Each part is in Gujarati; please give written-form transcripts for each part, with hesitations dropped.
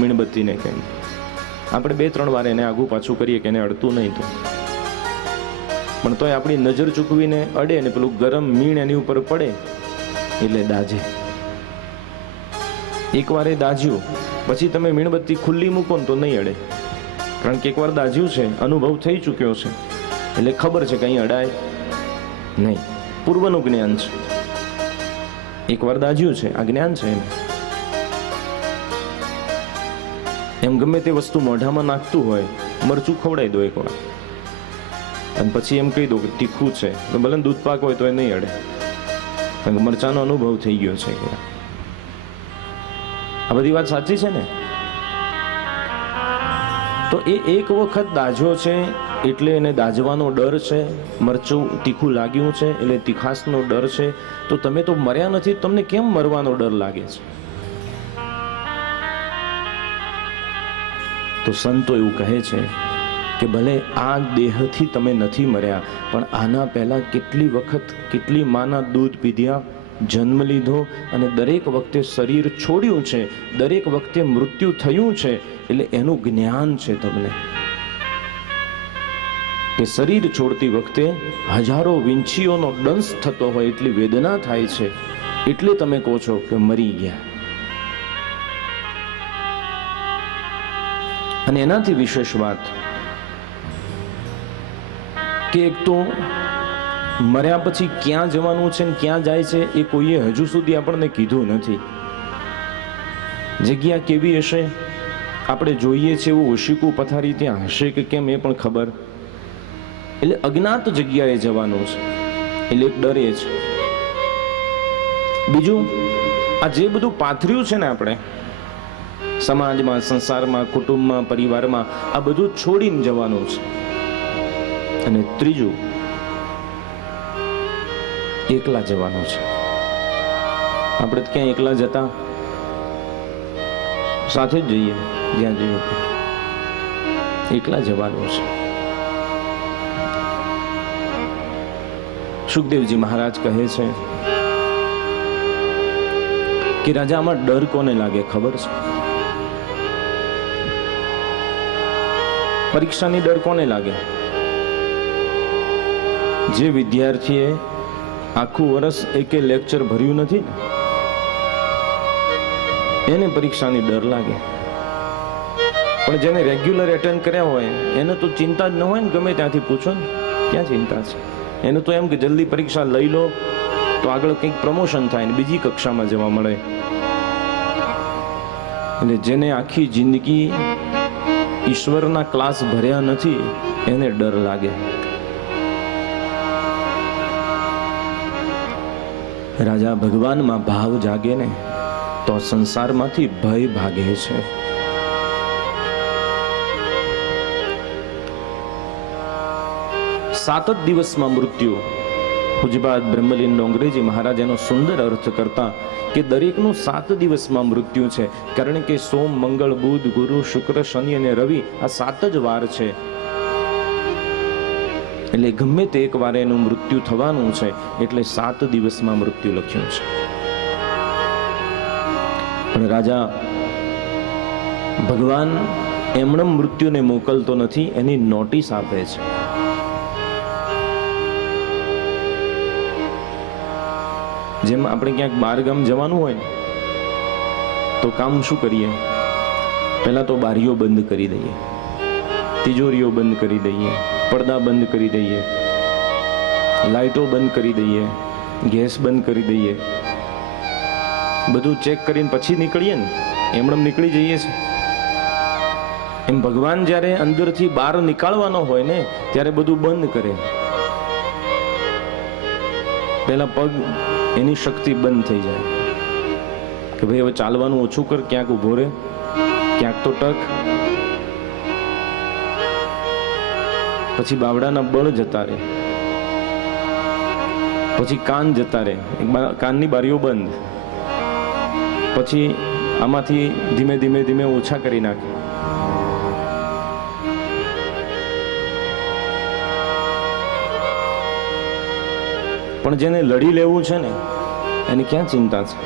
મીણબત્તીને કેમ. આપણે 2-3 વાર એને આગું પાછું કરીએ કે એને અડતું નહીં તો, પણ તોય આપણી નજર ચૂકવીને અડે ને પેલું ગરમ મીણ એની ઉપર પડે એટલે દાજે. એકવાર એ દાજ્યું પછી તમે મીણબત્તી ખુલ્લી મૂકો ને તો નહીં અડે, કારણ કે એકવાર દાજ્યું છે, અનુભવ થઈ ચૂક્યો છે, એટલે ખબર છે કંઈ અડાય નહીં. પૂર્વનું જ્ઞાન છે, એકવાર દાજ્યું છે, આ જ્ઞાન છે એને. એમ ગમે તે વસ્તુ મોઢામાં નાખતું હોય, મરચું ખવડાવી દો એકવાર અને પછી એમ કહી દો કે તીખું છે, તો ભલે દૂધ પાક હોય તો એ નહીં અડે, કારણ કે મરચાનો અનુભવ થઈ ગયો છે એકવાર. આ બધી વાત સાચી છે ને? તો એ એક વખત દાજ્યો છે એટલે એને દાજવાનો ડર છે, મરચું તીખું લાગ્યું છે એટલે તીખાસનો ડર છે. તો તમે તો મર્યા નથી, તમને કેમ મરવાનો ડર લાગે છે? તો સંતો એવું કહે છે કે ભલે આ દેહથી તમે નથી મર્યા, પણ આના પહેલા કેટલી વખત કેટલી માના દૂધ પીધ્યા, જન્મ લીધો, અને દરેક વખતે શરીર છોડ્યું છે, દરેક વખતે મૃત્યુ થયું છે. એટલે એનું જ્ઞાન છે તમને કે શરીર છોડતી વખતે હજારો વીંછીઓનો દંશ થતો હોય એટલી વેદના થાય છે, એટલે તમે કહો છો કે મરી ગયા. અને એનાથી વિશેષ વાત કે એક તો મર્યા પછી ક્યાં જવાનું છે ને ક્યાં જાય છે એ કોઈએ હજુ સુધી આપણને કીધું નથી. જગ્યા કેવી હશે આપણે જોઈએ છે, એવું ઓશિકું પથારી ત્યાં હશે કે કેમ એ પણ ખબર. એટલે અજ્ઞાત જગ્યાએ જવાનું છે, એટલે એક ડર એ છે. બીજું, આ જે બધું પાથર્યું છે ને આપણે સમાજમાં, સંસારમાં, કુટુંબમાં, પરિવારમાં, આ બધું છોડીને જવાનું છે. અને ત્રીજું, એકલા જવાનું છે. આપણે ક્યાં એકલા જતા, સાથે જ જઈએ જ્યાં જઈએ, એકલા જવાનું છે. સુખદેવજી મહારાજ કહે છે કે રાજા, આમાં ડર કોને લાગે ખબર છે? પરીક્ષાની ડર કોને લાગે? જે વિદ્યાર્થીએ આખું વર્ષ એકે લેક્ચર ભર્યું નથી ને એને પરીક્ષાની ડર લાગે. પણ જેને રેગ્યુલર એટેન્ડ કર્યા હોય એને તો ચિંતા જ ન હોય ને, ગમે ત્યાંથી પૂછો ને ક્યાં ચિંતા છે એને? તો એમ કે જલ્દી પરીક્ષા લઈ લો તો આગળ કંઈક પ્રમોશન થાય ને બીજી કક્ષામાં જવા મળે. એટલે જેને આખી જિંદગી ઈશ્વરના ક્લાસ ભર્યા નથી એને ડર લાગે. રાજા, ભગવાનમાં ભાવ જાગે ને તો સંસારમાંથી ભય ભાગે છે. સાત જ દિવસમાં મૃત્યુ. પૂજ્યપાદ બ્રહ્મલીન અંગ્રેજી મહારાજ એનો સુંદર અર્થ કરતા કે દરેકનું 7 દિવસમાં મૃત્યુ છે, કારણ કે સોમ, મંગળ, બુધ, ગુરુ, શુક્ર, શનિ અને રવિ આ 7 જ વાર છે. એટલે ગમે તે એક વાર એનું મૃત્યુ થવાનું છે, એટલે 7 દિવસમાં મૃત્યુ લખ્યું છે. પણ રાજા, ભગવાન એમણે મૃત્યુને મોકલતો નથી, એની નોટિસ આપે છે. જેમ આપણે ક્યાંક બહાર ગામ જવાનું હોય ને તો કામ શું કરીએ? પહેલા તો બારીઓ બંધ કરી દઈએ, તિજોરીઓ બંધ કરી દઈએ, પડદા બંધ કરી દઈએ, લાઇટો બંધ કરી દઈએ, ગેસ બંધ કરી દઈએ, બધું ચેક કરીને પછી નીકળીએ ને, એમણે નીકળી જઈએ છીએ. એમ ભગવાન જ્યારે અંદરથી બહાર નીકળવાનો હોય ને ત્યારે બધું બંધ કરે. પહેલા પગ એની શક્તિ બંધ થઈ જાય કે ભાઈ હવે ચાલવાનું ઓછું કર, ક્યાંક ઊભો રહે, ક્યાંક તો ટક. પછી બાવડાના બળ જતા રહે, પછી કાન જતા રહે, કાનની બારીઓ બંધ, પછી આમાંથી ધીમે ધીમે ધીમે ઓછા કરી નાખે. પણ જેને લડી લેવું છે ને એની ક્યાં ચિંતા છે?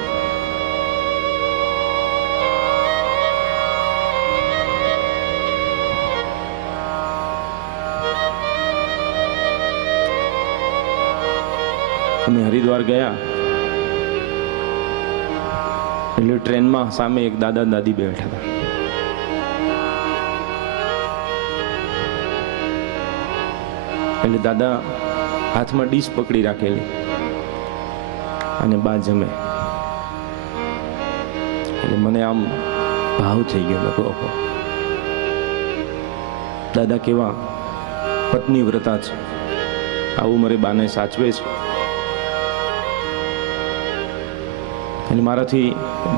અમે હરિદ્વાર ગયા એટલે ટ્રેનમાં સામે એક દાદા દાદી બેઠા હતા. એટલે દાદા હાથમાં ડીશ પકડી રાખેલી અને બા જમે. એટલે મને આમ ભાવ થઈ ગયો. મેં કહો દાદા કેવા પત્ની વ્રતા છે, આવું મારી બાને સાચવે છે. અને મારાથી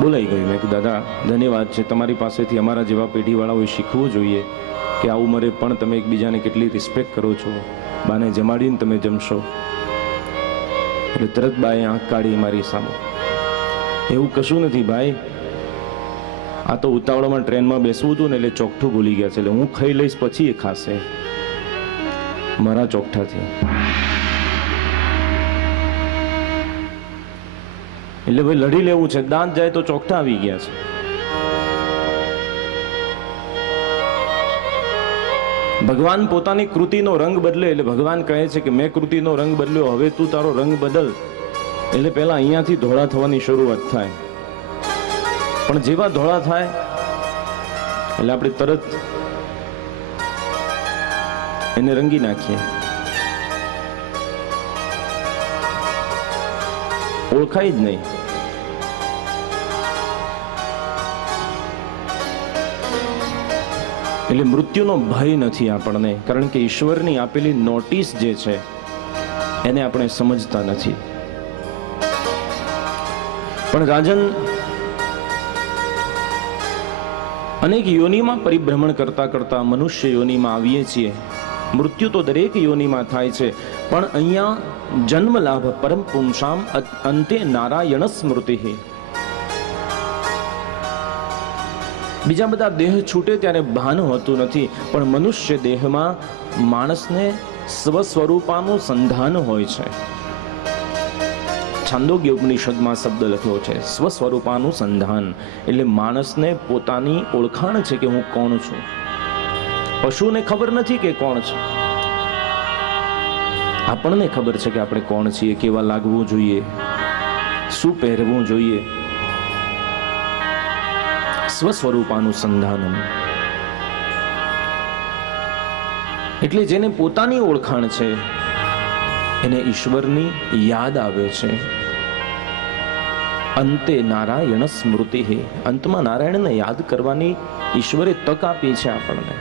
બોલાઈ ગયું. મેં કીધું દાદા ધન્યવાદ છે, તમારી પાસેથી અમારા જેવા પેઢીવાળાઓએ શીખવું જોઈએ કે આ ઉંમરે પણ તમે એકબીજાને કેટલી રિસ્પેક્ટ કરો છો. બાને જમાડીને તમે જમશો. એટલે તરત બાએ આંખ કાઢી મારી સામે. એવું કશું નથી ભાઈ, આ તો ઉતાવળમાં ટ્રેનમાં બેસવું હતું ને એટલે ચોકઠું ભૂલી ગયા છે, એટલે હું ખાઈ લઈશ પછી એ ખાશે મારા ચોકઠાથી. એટલે ભાઈ લડી લેવું છે, દાંત જાય તો ચોકઠા આવી ગયા છે. ભગવાન પોતાની કૃતિનો રંગ બદલે એટલે ભગવાન કહે છે કે મેં કૃતિનો રંગ બદલ્યો, હવે તું તારો રંગ બદલ. એટલે પહેલા અહીંયાથી ધોળા થવાની શરૂઆત થાય. પણ જેવા ધોળા થાય એટલે આપણે તરત એને રંગી નાખીએ. ઓળખાય જ નહીં. એટલે મૃત્યુનો ભય નથી આપણને, કારણ કે ઈશ્વરની આપેલી નોટિસ જે છે એને આપણે સમજતા નથી. પણ રાજન, અનેક યોનિમાં પરિભ્રમણ કરતા કરતા મનુષ્ય યોનિમાં આવીએ છીએ. મૃત્યુ તો દરેક યોનિમાં થાય છે, પણ અહીંયા જન્મ લાભ પરમ પુંસામ અંતે નારાયણ સ્મૃતિ. બીજા બધા દેહ છૂટે ત્યારે ભાન હોતું નથી, પણ મનુષ્ય દેહમાં માણસને સ્વસ્વરૂપાનું સંધાન હોય છે. છાંદોગ્ય ઉપનિષદમાં શબ્દ લખ્યો છે સ્વસ્વરૂપાનું સંધાન. એટલે માણસને પોતાની ઓળખાણ છે કે હું કોણ છું. પશુને ખબર નથી કે કોણ છે, આપણને ખબર છે કે આપણે કોણ છીએ, કેવા લાગવું જોઈએ, શું પહેરવું જોઈએ. સ્વસ્વરૂપાનું સંધાન. એટલે જેને પોતાની ઓળખાણ છે એને ઈશ્વરની યાદ આવે છે. અંતે નારાયણ સ્મૃતિ. અંતમાં નારાયણને યાદ કરવાની ઈશ્વરે તક આપી છે આપણને.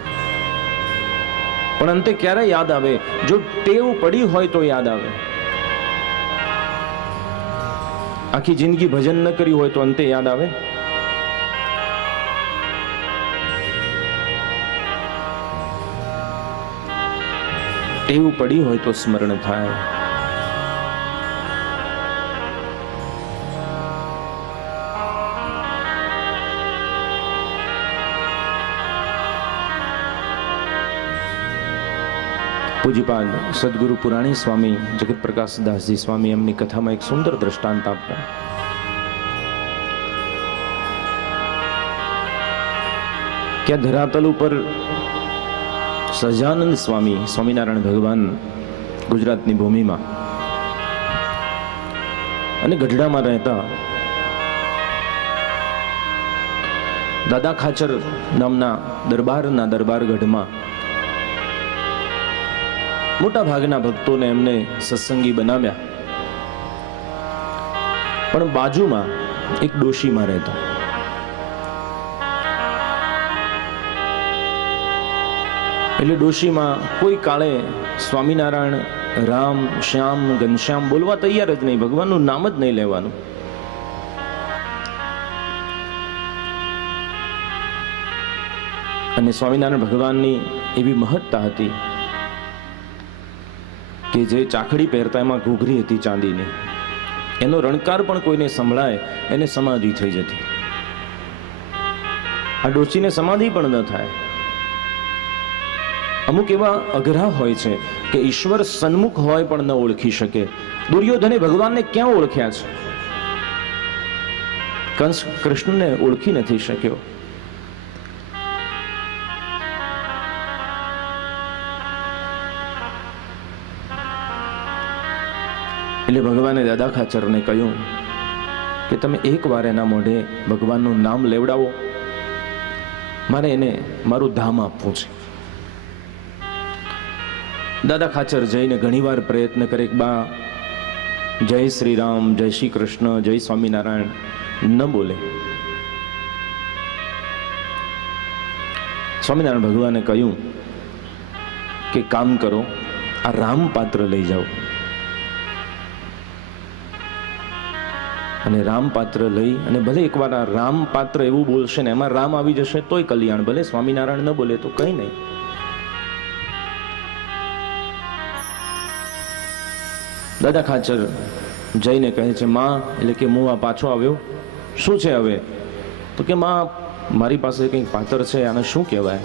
પણ અંતે ક્યારે યાદ આવે? જો ટેવ પડી હોય તો યાદ આવે. આખી જિંદગી ભજન ન કર્યું હોય તો અંતે યાદ આવે? ટેવ પડી હોય તો સ્મરણ થાય. પૂજ્યપાદ સદગુરુ પુરાણી સ્વામી જગત પ્રકાશ દાસજી સ્વામી એમની કથામાં એક સુંદર દ્રષ્ટાંત આપતા. કે ધરાતલ ઉપર સહજાનંદ સ્વામી, સ્વામિનારાયણ ભગવાન ગુજરાતની ભૂમિમાં અને ગઢડામાં રહેતા દાદા ખાચર નામના દરબારના દરબારગઢમાં મોટા ભાગના ભક્તોને એમને સત્સંગી બનાવ્યા. પણ બાજુમાં એક ડોશીમાં રહેતા. એટલે ડોશીમાં કોઈ કાળે સ્વામિનારાયણ, રામ, શ્યામ, ઘનશ્યામ બોલવા તૈયાર જ નહીં, ભગવાનનું નામ જ નહીં લેવાનું. અને સ્વામિનારાયણ ભગવાનની એવી મહત્તા હતી કે જે ચાકડી પહેરતા એમાં ઘૂઘરી હતી ચાંદીની, એનો રણકાર પણ કોઈને સંભળાય એને સમાધિ થઈ જતી. આ ડોશીને સમાધિ પણ ન થાય. અમુક એવા અઘરા હોય છે કે ઈશ્વર સન્મુખ હોય પણ ન ઓળખી શકે. દુર્યોધને ભગવાનને ક્યાં ઓળખ્યા છે? કંસ કૃષ્ણને ઓળખી નથી શક્યો. એટલે ભગવાને દાદા ખાચરને કહ્યું કે તમે એકવાર એના મોઢે ભગવાનનું નામ લેવડાવો, મારે એને મારું ધામ આપવું છે. દાદા ખાચર જઈને ઘણીવાર પ્રયત્ન કરે કે બા જય શ્રી રામ, જય શ્રી કૃષ્ણ, જય સ્વામિનારાયણ ન બોલે. સ્વામિનારાયણ ભગવાને કહ્યું કે કામ કરો, આ રામ પાત્ર લઈ જાઓ. અને રામ પાત્ર લઈ અને ભલે એકવાર આ રામ પાત્ર એવું બોલશે ને એમાં રામ આવી જશે તોય કલ્યાણ, ભલે સ્વામિનારાયણ ન બોલે તો કઈ નહીં. દાદા ખાચર જઈને કહે છે માં, એટલે કે હું આ પાછો આવ્યો, શું છે હવે? તો કે માં મારી પાસે કંઈક પાત્ર છે, આને શું કહેવાય?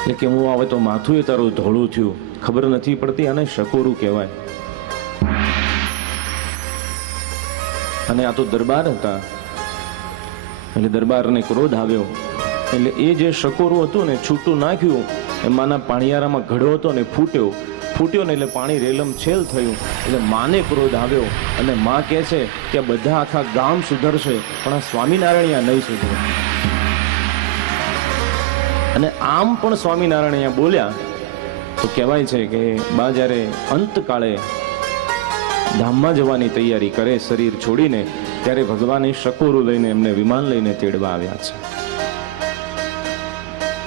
એટલે કે હું આવે તો માથું એ તારું ધોળું થયું, ખબર નથી પડતી, આને શકોરું કહેવાય. અને આ તો દરબાર હતા, એટલે દરબારને ક્રોધ આવ્યો, એટલે એ જે શકોરું હતું ને છૂટું નાખ્યું, એમાંના પાણીયારામાં ઘડો હતો ને ફૂટ્યો ને એટલે પાણી રેલમ છેલ થયું. એટલે માને ક્રોધ આવ્યો અને માં કહે છે કે બધા આખા ગામ સુધરશે પણ આ સ્વામિનારાયણ નહીં સુધરે. અને આમ પણ સ્વામિનારાયણ બોલ્યા તો કહેવાય છે કે બા જ્યારે અંતકાળે ધામમાં જવાની તૈયારી કરે શરીર છોડીને, ત્યારે ભગવાને શકોરું લઈને એમને વિમાન લઈને તેડવા આવ્યા છે.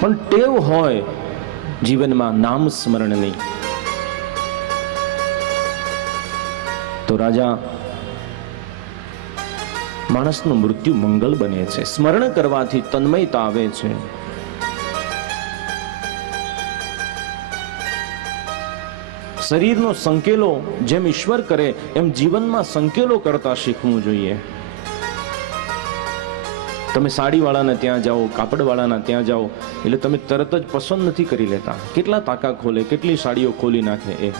પણ ટેવ હોય જીવનમાં નામ સ્મરણની, તો રાજા માણસનું મૃત્યુ મંગલ બને છે. સ્મરણ કરવાથી તન્મયતા આવે છે. શરીરનો સંકેલો જેમ ઈશ્વર કરે એમ જીવનમાં સંકેલો કરતા શીખવું જોઈએ. તમે સાડીવાળાને ત્યાં જાઓ, કાપડવાળાના ત્યાં જાઓ, એટલે તમે તરત જ પસંદ નથી કરી લેતા. કેટલા તાકા ખોલે, કેટલી સાડીઓ ખોલી નાખે. એ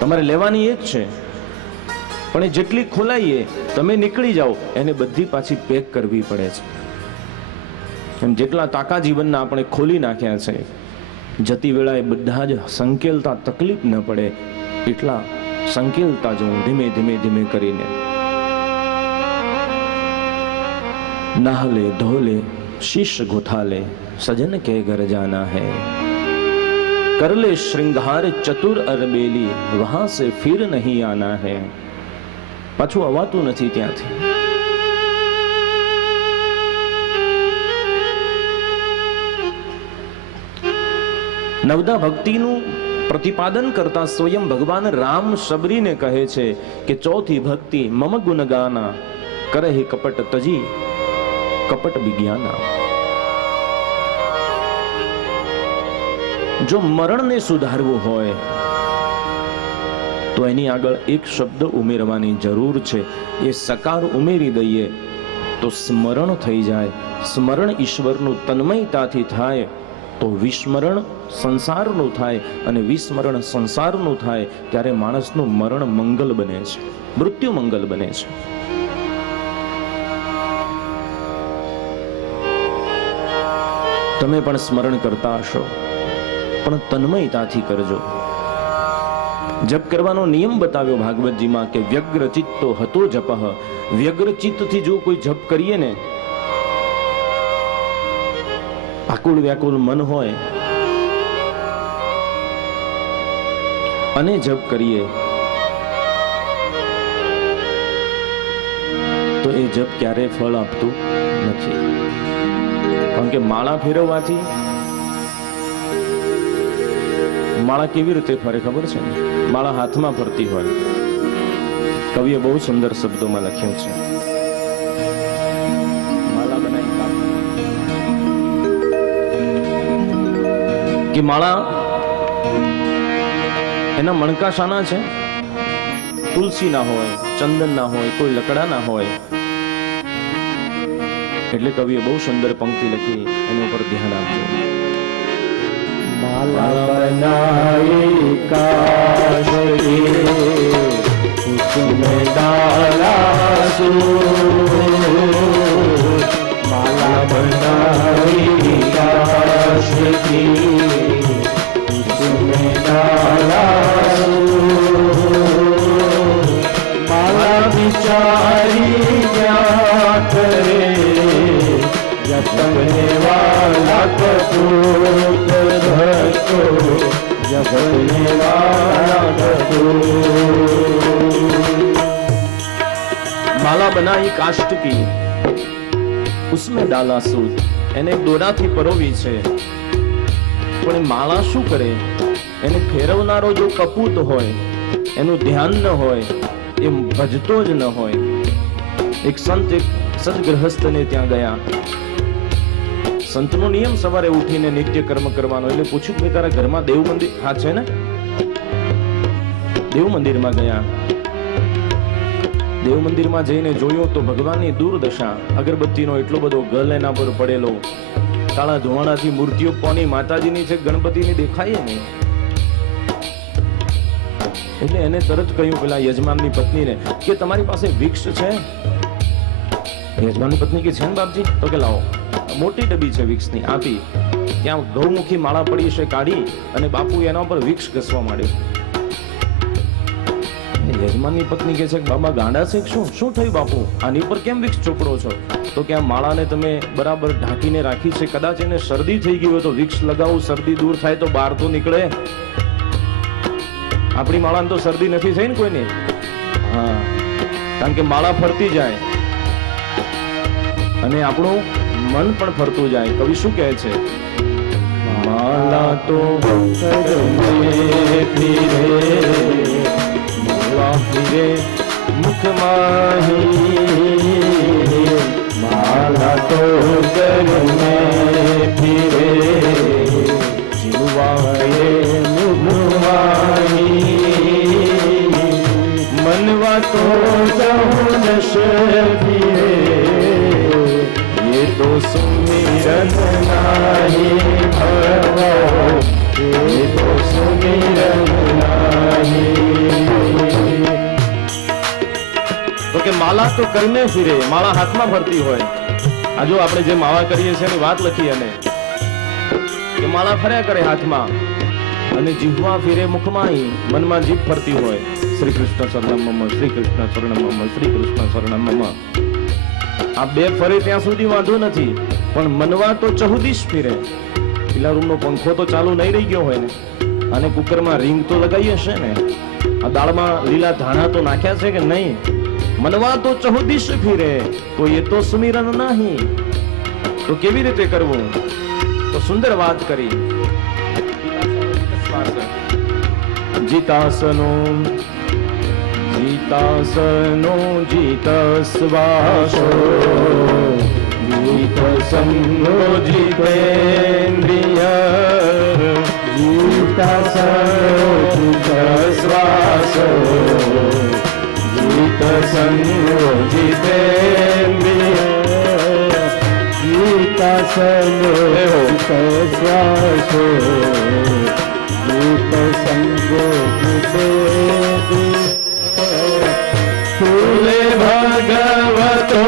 તમારે લેવાની એક છે, પણ એ જેટલી ખોલાઈએ તમે નીકળી જાઓ એને બધી પાછી પેક કરવી પડે છે. એમ જેટલા તાકા જીવનના આપણે ખોલી નાખ્યા છે, જતી વેળાએ બધા જ સંકેલતા તકલીફ ન પડે એટલા સંકેલતા જવું ધીમે ધીમે ધીમે કરીને. નાહલે ધોલે શીશ ગોથાલે સજન કે ઘર જાના હૈ, कर ले श्रृंगार चतुर अरबेली वहां से फिर नहीं आना है. પાછું અવાતું નથી ત્યાંથી. નવદા ભક્તિનું પ્રતિપાદન કરતા સ્વયં ભગવાન રામ શબરીને કહે છે કે ચોથી ભક્તિ મમ ગુણ ગાના કરહે કપટ તજી કપટ વિજ્ઞાના. જો મરણને સુધારવું હોય તો એની આગળ એક શબ્દ ઉમેરવાની જરૂર છે. એ સકાર ઉમેરી દઈએ તો સ્મરણ થઈ જાય. સ્મરણ ઈશ્વરનું તન્મયતાથી થાય તો વિસ્મરણ સંસારનું થાય, અને વિસ્મરણ સંસારનું થાય ત્યારે માણસનું મરણ મંગલ બને છે, મૃત્યુ મંગલ બને છે. તમે પણ સ્મરણ કરતા હશો, પણ તન્મયતાથી કરજો. જપ કરવાનો નિયમ બતાવ્યો ભાગવતજીમાં કે વ્યગ્ર ચિત્તો હતો જપઃ. વ્યગ્ર ચિત્તથી જો કોઈ જપ કરીએ ને, આકુળ વ્યાકુળ મન હોય અને જપ કરીએ તો એ જપ ક્યારે ફળ આપતું નથી. કારણ કે માળા ફેરવવાથી માળા કેવી રીતે ફરે ખબર છે? માળા હાથમાં ફરતી હોય. કવિએ બહુ સુંદર શબ્દોમાં લખ્યું છે, માળા બનાવી કે માળા એના મણકા શાના છે? તુલસી ના હોય, ચંદન ના હોય, કોઈ લકડા ના હોય. એટલે કવિએ બહુ સુંદર પંક્તિ લખી, એના ઉપર ધ્યાન આપજો. माला बनाई काश के उसमें डाला सूर. माला बनाई काश की उसमें डाला सूर. अपने वाला कपूत भक्तो जपने वाला कपूत। माला बनाई काष्ठ की उसमें डाला सूत, એને દોરાથી પરોવી છે, પણ એ માળા શું કરે? એને ફેરવનારો જો કપૂત હોય, એનું ધ્યાન ન હોય, એ ભજતો જ ન હોય. એક સંત એક સદગૃહસ્થને ત્યાં ગયા. સંતનો નિયમ સવારે ઉઠીને નિત્ય કર્મ કરવાનો. એટલે પૂછ્યું કે તારા ઘરમાં દેવ મંદિર? હા છે ને. દેવ મંદિરમાં ગયા. દેવ મંદિરમાં જઈને જોયું તો ભગવાનની દુર્દશા. અગરબત્તીનો એટલો બધો ગલ એના પર પડેલો, કાળા ધોવાણાથી મૂર્તિઓ કોની માતાજીની છે ગણપતિની દેખાય નહીં. એટલે એને તરત કહ્યું પેલા યજમાનની પત્નીને કે તમારી પાસે વિક્ષ છે? યજમાનની પત્ની કે છે ને બાપજી. તો કે લાવો, મોટી ડબ્બી છે વિક્ષની, આપી. ત્યાં ગૌમુખી માળા પડી છે, કાઢી અને બાપુ એના પર વિક્ષ ઘસવા માંડ્યો. યજમાનની પત્ની કહે છે કે બાબા ગાંડા છે શું? શું થયું બાપુ? આની પર કેમ વિક્ષ ચોપડો છો? તો કે આ માળાને તમે બરાબર ઢાંકીને રાખી છે, કદાચ એને શરદી થઈ ગઈ હોય તો વિક્ષ લગાવું, શરદી દૂર થાય તો બહાર તો નીકળે. આપણી માળાને તો શરદી નથી થઈ ને કોઈને. હા, કારણ કે માળા ફરતી જાય અને આપણું મન પણ ફરતું જાય. કવિ શું કહે છે? માલા તો ફિરે મુખ માહી, માલા તો કર મેં ફિરે જીવાએ મુખવાહી, મનવા તો જૌનશ ફિરે ये तो सुमिरन नाही भगवान, ये तो सुमिरन नाही. તો કે માલા તો કરને ફિરે, માળા હાથમાં ફરતી હોય. આ જો આપણે જે માળા કરીએ છીએ એની વાત લખી, અને કે માળા ફર્યા કરે હાથમાં અને જીભવા ફિરે મુખમાં, મનમાં જીભ ફરતી હોય. શ્રી કૃષ્ણ શરણમ મમ, શ્રી કૃષ્ણ શરણમ મમ, શ્રી કૃષ્ણ શરણમ મમ. આ બે ફરે ત્યાં સુધી વાંધો નથી, પણ મનવા તો ચહુદીશ ફિરે. પેલા રૂમનો પંખો તો ચાલુ નહીં રહી ગયો હોય ને, અને કુકરમાં રીંગ તો લગાવી હશે ને, આ દાળમાં લીલા ધાણા તો નાખ્યા છે કે નહીં? મનવા તો ચહુદીશ ફિરે, તો એ તો સુમિરન નહીં. તો કેવી રીતે કરવું? તો સુંદર વાત કરી. જીતાસનો જીતાસનો જીત શ્વાસો, જીત સંગો જીતેન્દ્રિય, જીતાસનો જીત શ્વાસો, જીત સંગો જીતેન્દ્રિય, જીતાસનો જીત શ્વાસો, જીત સંગો જીતેન્દ્રિય. तुले भगवतो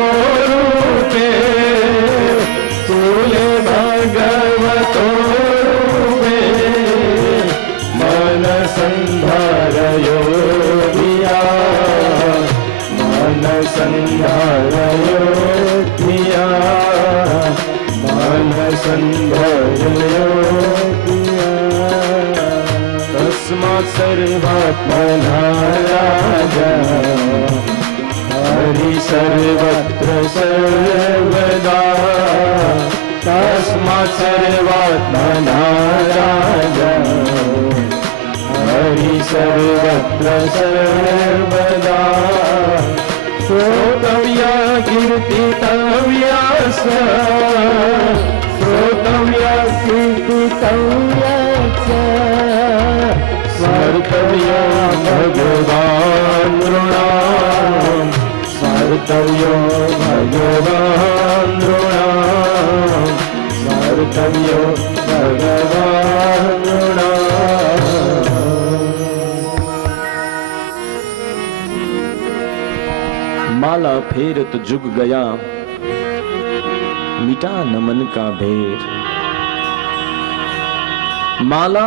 रूपे, तुले भगवतो रूपे, मन संधारयो दिया, मन संधारयो दिया, मन संधारयो दिया. तस्मात् सर्वात्मना राजा हरि सर्वत्र सर्वदा, तस्मात् सर्वात्मना राजा हरि सर्वत्र सर्वदा. श्रोतव्या कीर्तितव्या श्रोतव्या कीर्तितव्या स्मर्तव्या भगवान् नृणाम्, स्मर्तव्यो भगवान् नृणाम्, स्मर्तव्यो भगवान् नृणाम्. माला फेरत जुग गया, मिटा न मन का भेर. माला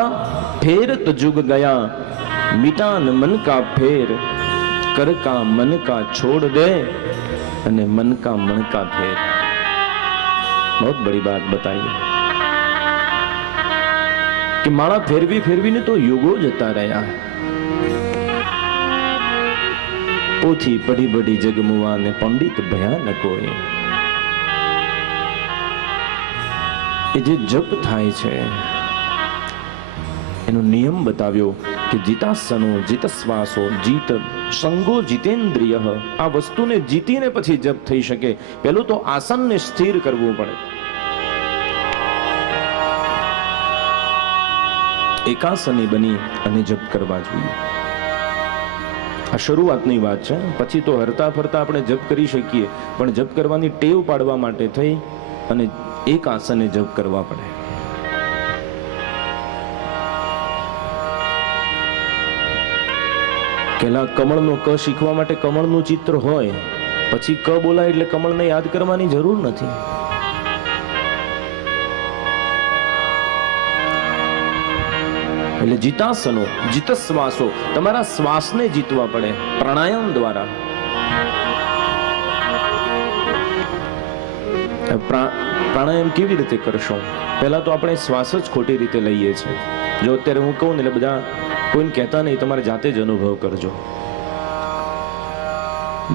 फेरत जुग गया, मिटा न मन का फेर. कर का मन का छोड़ दे, અને મન કા ફેર. बहुत बड़ी बात बताई कि माळा फेरवी फेरवीने તો યુગો જતા રહ્યા. પોથી પડી પડી જગમુવા ને પંડિત ભયાનકોએ. એ જે જપ થાય છે એનો નિયમ બતાવ્યો કે જીતાસનો જીતશ્વાસો જીત સંગો જીતેન્દ્રિય. આ વસ્તુને જીતીને પછી જપ થઈ શકે. પહેલું તો આસનને સ્થિર કરવું પડે. એકાસની બની અને જપ કરવા જોઈએ. આ શરૂઆતની વાત છે. પછી તો હરતા ફરતા આપણે જપ કરી શકીએ, પણ જપ કરવાની ટેવ પાડવા માટે થઈ અને એક આસને જપ કરવા પડે. પેલા કમળનો ક શીખવા માટે કમળનું ચિત્ર હોય, પછી ક બોલાય એટલે કમળને યાદ કરવાની જરૂર નથી. એટલે જીતાસનો જીતશ્વાસો, તમારા શ્વાસને જીતવા પડે પ્રાણાયામ દ્વારા. પ્રાણાયામ કેવી રીતે કરશો? પહેલા તો આપણે શ્વાસ જ ખોટી રીતે લઈએ છીએ. જો અત્યારે હું કહું ને એટલે બધા કોઈને કહેતા નહીં, તમારે જાતે જ અનુભવ કરજો.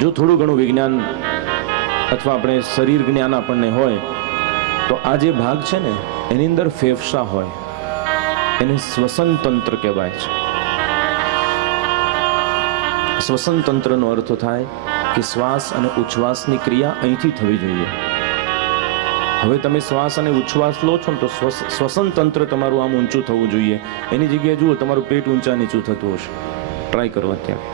જો થોડું ઘણું વિજ્ઞાન અથવા આપણે શરીર જ્ઞાન આપણને હોય તો આ જે ભાગ છે ને એની અંદર ફેફસા હોય, એને શ્વસન તંત્ર કહેવાય છે. શ્વસન તંત્રનો અર્થ થાય કે શ્વાસ અને ઉચ્છ્વાસની ક્રિયા અહીંથી થવી જોઈએ. હવે તમે શ્વાસ અને ઉચ્છ્વાસ લો છો ને તો શ્વસન તંત્ર તમારું આમ ઊંચું થવું જોઈએ. એની જગ્યાએ જુઓ તમારું પેટ ઊંચા નીચું થતું હશે. ટ્રાય કરો અત્યારે.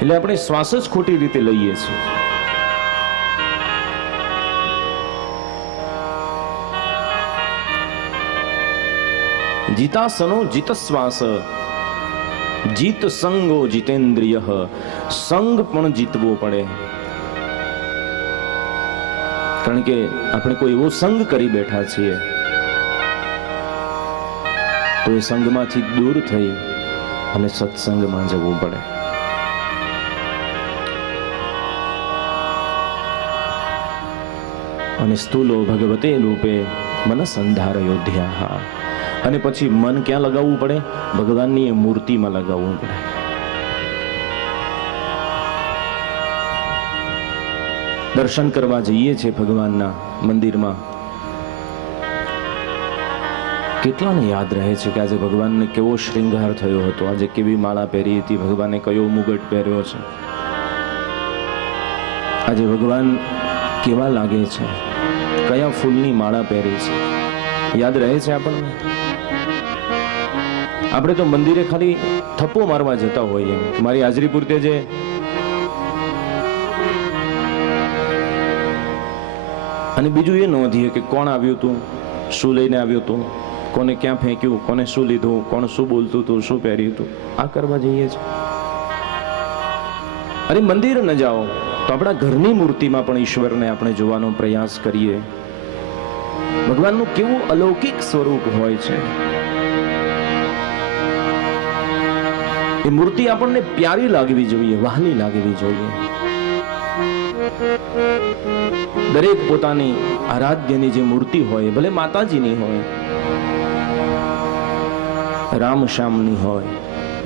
એટલે આપણે શ્વાસ જ ખોટી રીતે લઈએ છીએ. જીતાસનો જીતશ્વાસ જીત સંગો જીતેન્દ્રિય. સંગ પણ જીતવો પડે. કારણ કે આપણે કોઈ એવો સંગ કરી બેઠા છીએ તો એ સંગમાંથી દૂર થઈ અને સત્સંગમાં જવું પડે. અને સ્થૂલો ભગવતે રૂપે મનસ અંધાર અયોધ્યા. અને પછી મન ક્યાં લગાવવું પડે? ભગવાનની એ મૂર્તિમાં લગાવવું પડે. દર્શન કરવા જઈએ છીએ ભગવાનના મંદિરમાં, કેટલાને યાદ રહે છે કે આજે ભગવાનને કેવો શ્રૃંગાર થયો હતો, આજે કેવી માળા પહેરી હતી, ભગવાને કયો મુગટ પહેર્યો છે, આજે ભગવાન કેવા લાગે છે, કયા ફૂલની માળા પહેરી છે, યાદ રહે છે આપણને? આપણે તો મંદિરે ખાલી થપ્પો મારવા જતા હોઈએ. મારી હાજરી પૂરતે જે અને બીજું એ નોંધીએ કે કોણ આવ્યું હતું, શું લઈને આવ્યું હતું, કોને ક્યાં ફેંક્યું, કોને શું લીધું, કોણ શું બોલતું હતું, શું પહેર્યું હતું. આ કરવા જઈએ છીએ. અરે મંદિર ન જાઓ તો આપણા ઘરની મૂર્તિમાં પણ ઈશ્વરને આપણે જોવાનો પ્રયાસ કરીએ. ભગવાનનું કેવું અલૌકિક સ્વરૂપ હોય છે. એ મૂર્તિ આપણને પ્યારી લાગવી જોઈએ, વહાલી લાગવી જોઈએ. દરેક પોતાની આરાધ્યની જે મૂર્તિ હોય, ભલે માતાજીની હોય, રામશ્યામની હોય,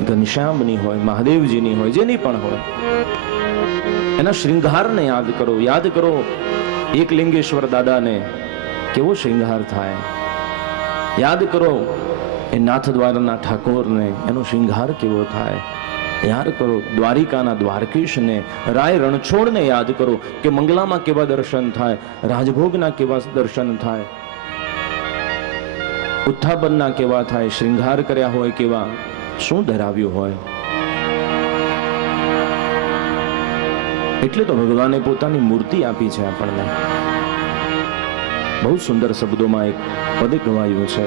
ઘનશ્યામની હોય, મહાદેવજીની હોય, જેની પણ હોય, એના શ્રૃંગારને યાદ કરો. યાદ કરો એકલિંગેશ્વર દાદાને કેવો શ્રૃંગાર થાય. યાદ કરો એ નાથદ્વારના ઠાકોરને, એનો શ્રૃંગાર કેવો થાય. યાદ કરો દ્વારિકાના દ્વારકેશને, રાય રણછોડને યાદ કરો કે મંગલામાં કેવા દર્શન થાય, રાજભોગના કેવા દર્શન થાય, ઉત્થાપનના કેવા થાય, શ્રૃંગાર કર્યા હોય કેવા, શું ધરાવ્યું હોય. એટલે તો ભગવાને પોતાની મૂર્તિ આપી છે આપણને. બહુ સુંદર શબ્દોમાં એક પદ ગવાયું છે.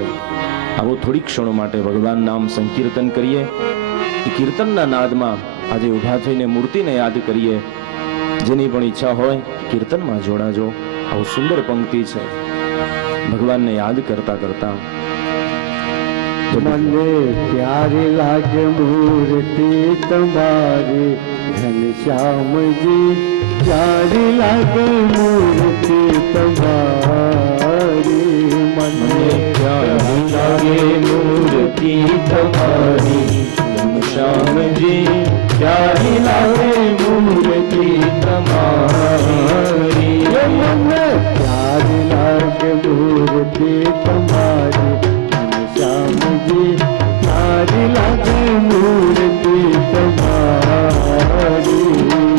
આવો થોડી ક્ષણો માટે ભગવાન નામ સંકીર્તન કરીએ. એ કીર્તનના નાદમાં આજે ઉભા થઈને મૂર્તિને યાદ કરીએ. જેની પણ ઈચ્છા હોય કીર્તનમાં જોડાજો. આવું સુંદર પંક્તિ છે ભગવાનને યાદ કરતા કરતા. મને પ્યારી લાગે મૂર્તિ તમારી, ઘનશ્યામજી પ્યારી લાગે मूर्ति तुम्हारी श्याम जी प्यारी लागे मूर्ति तुम्हारी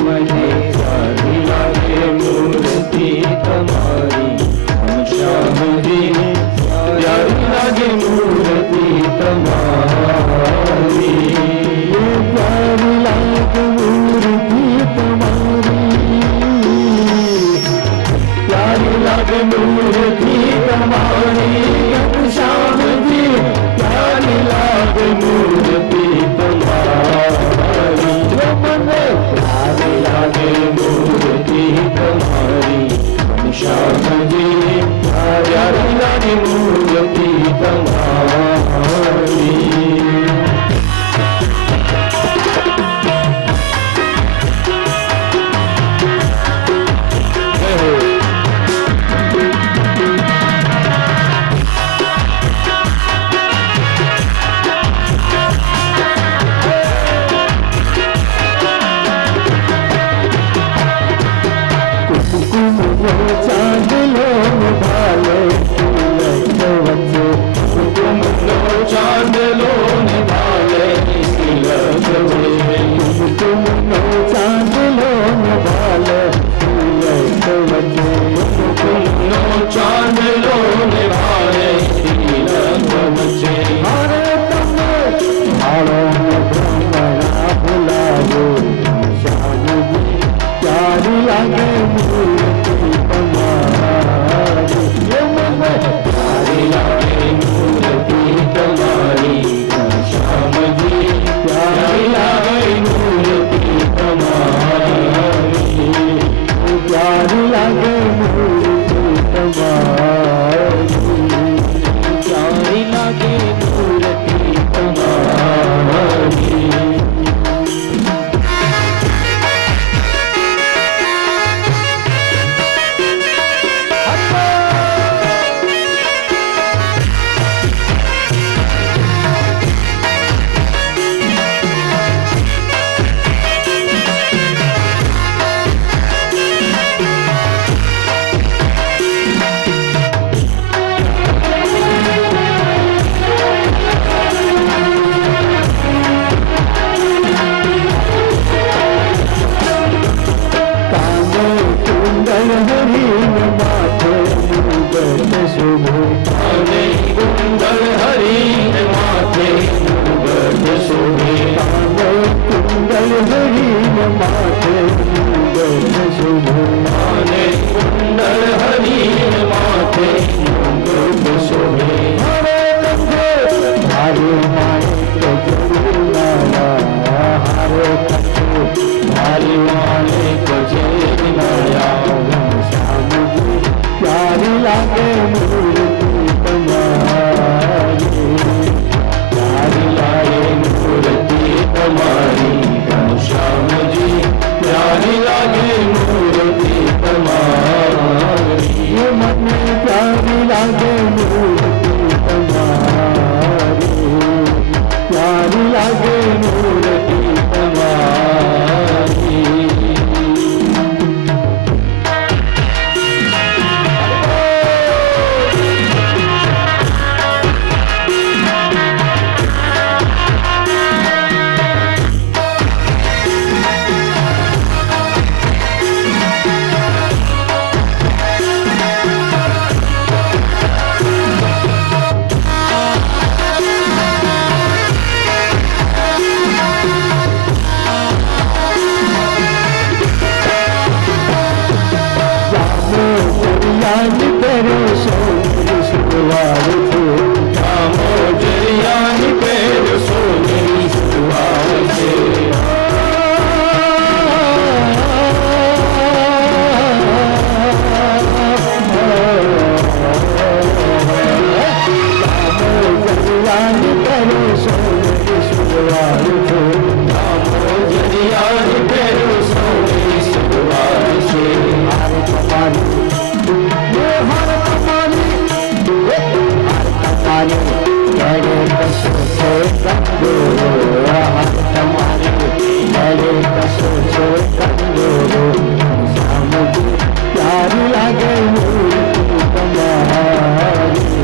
મને સારી લાગે મૂર્તિ તમારી શ્યામજી પ્યારી લાગે મૂર્તિ તમારી प्यारी लागे मूर्ति तुम्हारी प्यारी लागे मूर्ति तुम्हारी श्यामजी प्यारी लागे मूर्ति तुम्हारी प्यारी लागे मूर्ति तुम्हारी श्यामजी प्यारी लागे मूर्ति तुम्हारी चांद लो भाले वच्चे चांद लो निभाले तुम चांद लो भाले वच्चे चांद लो निभाले बच्चे हरे तुम भाड़ो ब्रह्मणा बुलाओ श्याम जी प्यारी लागे मूर्ति तुम्हारी प्यारी लागे मूर्ति तुम्हारी श्यामजी प्यारी लागे मूर्ति तुम्हारी प्यारी लागे मूर्ति तुम्हारी प्यारी लागे मूर्ति तुम्हारी काने कुंडल हरिण माथे मुगट शोभे काने कुंडल हरिण माथे मुगट शोभे काने कुंडल हरिण माथे मुगट शोभे हरे कंठे हरे माणिक जरुलाला हरे कंठे हरे माणिक जरुलाला श्याम जी प्यारी लागे मूर्ति तुम्हारी प्यारी लागे मूर्ति तुम्हारी श्याम जी प्यारी लागे मूर्ति तुम्हारी मन प्यारी लागे मूर्ति तुम्हारी प्यारी लागे मूर्ति तुम्हारी प्यारी लागे मूर्ति तुम्हारी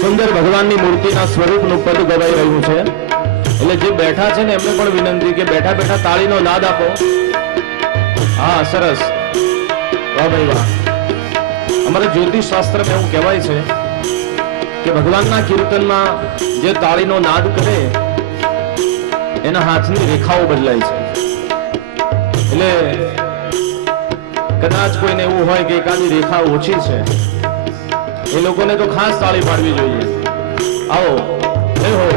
સુંદર ભગવાનની મૂર્તિના સ્વરૂપનું પદ ગવાઈ રહ્યું છે. એટલે જે બેઠા છે ને એમને પણ વિનંતી કે બેઠા બેઠા તાળીનો નાદ આપો. હા, સરસ, વાહ ભાઈ વાહ. અમારા જ્યોતિષ શાસ્ત્રમાં એવું કહેવાય છે કે ભગવાનના કીર્તનમાં જે તાળીનો નાદ કરે એના હાથની રેખાઓ બદલાય છે. એટલે કદાચ કોઈને એવું હોય કે એકાદી રેખા ઓછી છે, એ લોકોને તો ખાસ તાળી પાડવી જોઈએ. આવો, જય હો.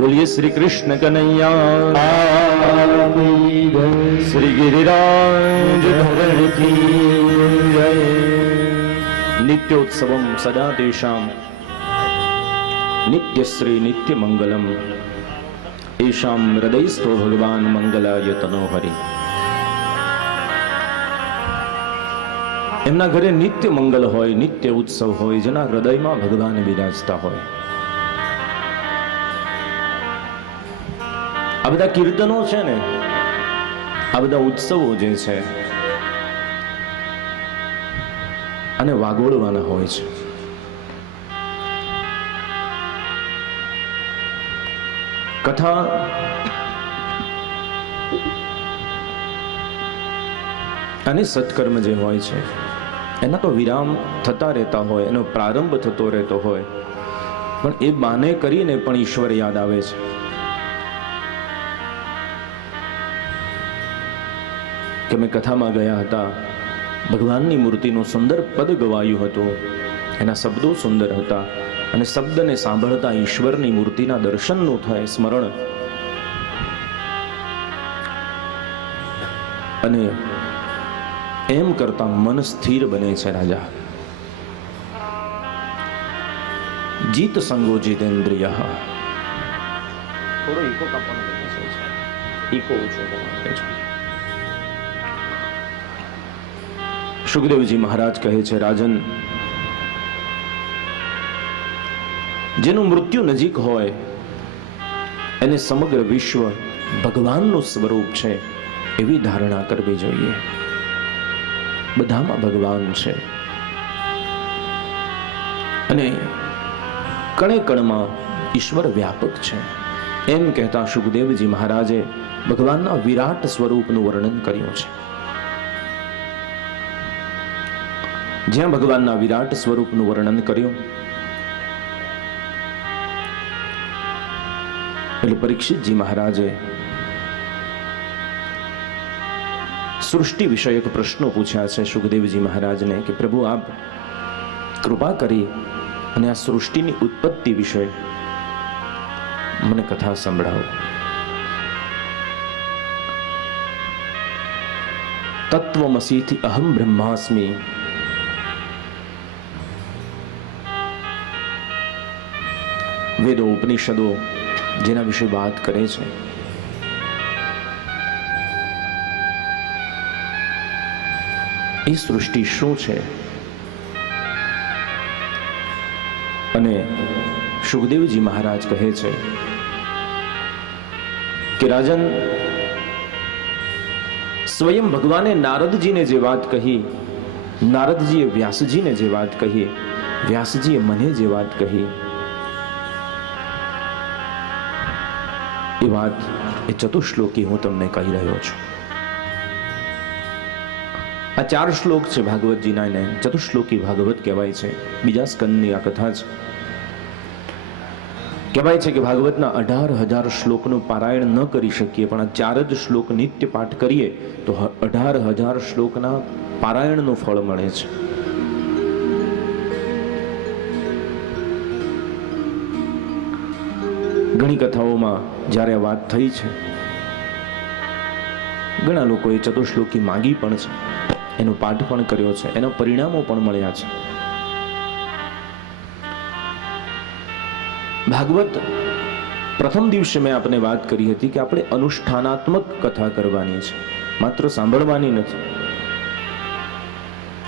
बोलिए श्री कृष्ण कन्हैया, श्री गिरिराज धरण की जय. नित्योत्सवम सदा तेषाम नित्यश्री नित्य मंगलम एषाम हृदयस्थो भगवान मंगलाय तनोहरि. એમના ઘરે નિત્ય મંગલ હોય, નિત્ય ઉત્સવ હોય, જેના હૃદયમાં ભગવાન બિરાજતા હોય. આ બધા કીર્તનો છે ને, આ બધા ઉત્સવો જે છે અને વાગોળવાના હોય છે. કથા અને સત્કર્મ જે હોય છે એના તો વિરામ થતા રહેતા હોય, એનો પ્રારંભ થતો રહેતો હોય, પણ એ બાને કરીને પણ ઈશ્વર યાદ આવે છે. કે મેં કથામાં ગયા હતા, ભગવાનની મૂર્તિનું સુંદર પદ ગવાયું હતું, એના શબ્દો સુંદર હતા, અને શબ્દને સાંભળતા ઈશ્વરની મૂર્તિના દર્શનનું થાય સ્મરણ, અને એમ કરતા મન સ્થિર બને છે. રાજા જીત સંગો જીતેન્દ્રિય. થોડો ઈકો કાપવાનો પ્રયાસ છે, ઈકો ઓછો કરવાનો છે. સુખદેવજી મહારાજ કહે છે, રાજન, જેનું મૃત્યુ નજીક હોય એને સમગ્ર વિશ્વ ભગવાનનું સ્વરૂપ છે એવી ધારણા કરવી જોઈએ. બધામાં ભગવાન છે, અને કણે કણમાં ઈશ્વર વ્યાપક છે. એમ કહેતા સુખદેવજી મહારાજે ભગવાનના વિરાટ સ્વરૂપનું વર્ણન કર્યું છે. જ્યાં ભગવાનના વિરાટ સ્વરૂપનું વર્ણન કર્યું એટલે પરીક્ષિતજી મહારાજે સૃષ્ટિ વિષયક પ્રશ્નો પૂછ્યા છે સુખદેવજી મહારાજને કે પ્રભુ આપ કૃપા કરી અને આ સૃષ્ટિની ઉત્પત્તિ વિશે મને કથા સંભળાવો. તત્વમસીથી અહમ બ્રહ્માસ્મિ, વેદો ઉપનિષદો જેના વિશે વાત કરે છે, એ સૃષ્ટિ શું છે? અને સુખદેવજી મહારાજ કહે છે કે રાજન, સ્વયં ભગવાને નારદજીને જે વાત કહી, નારદજીએ વ્યાસજીને જે વાત કહી, વ્યાસજીએ મને જે વાત કહી, એ વાત એ ચતુશ્લોકી હું તમને કહી રહ્યો છું. આ 4 શ્લોક છે ભાગવતજીના, એને ચતુશ્લોકી ભાગવત કહેવાય છે. બીજા સ્કંદની આ કથા છે. કહેવાય છે કે ભાગવતના 18,000 શ્લોકનું પારાયણ ન કરી શકીએ, પણ આ 4 જ શ્લોક નિત્ય પાઠ કરીએ તો 18,000 શ્લોકના પારાયણનું ફળ મળે છે. ઘણી કથાઓમાં જ્યારે આ વાત થઈ છે, ઘણા લોકોએ ચતુશ્લોકી માંગી પણ છે, એનો પાઠ પણ કર્યો છે, એના પરિણામો પણ મળ્યા છે. ભાગવત પ્રથમ દિવસે મેં આપને વાત કરી હતી કે આપણે અનુષ્ઠાનાત્મક કથા કરવાની છે, માત્ર સાંભળવાની નથી,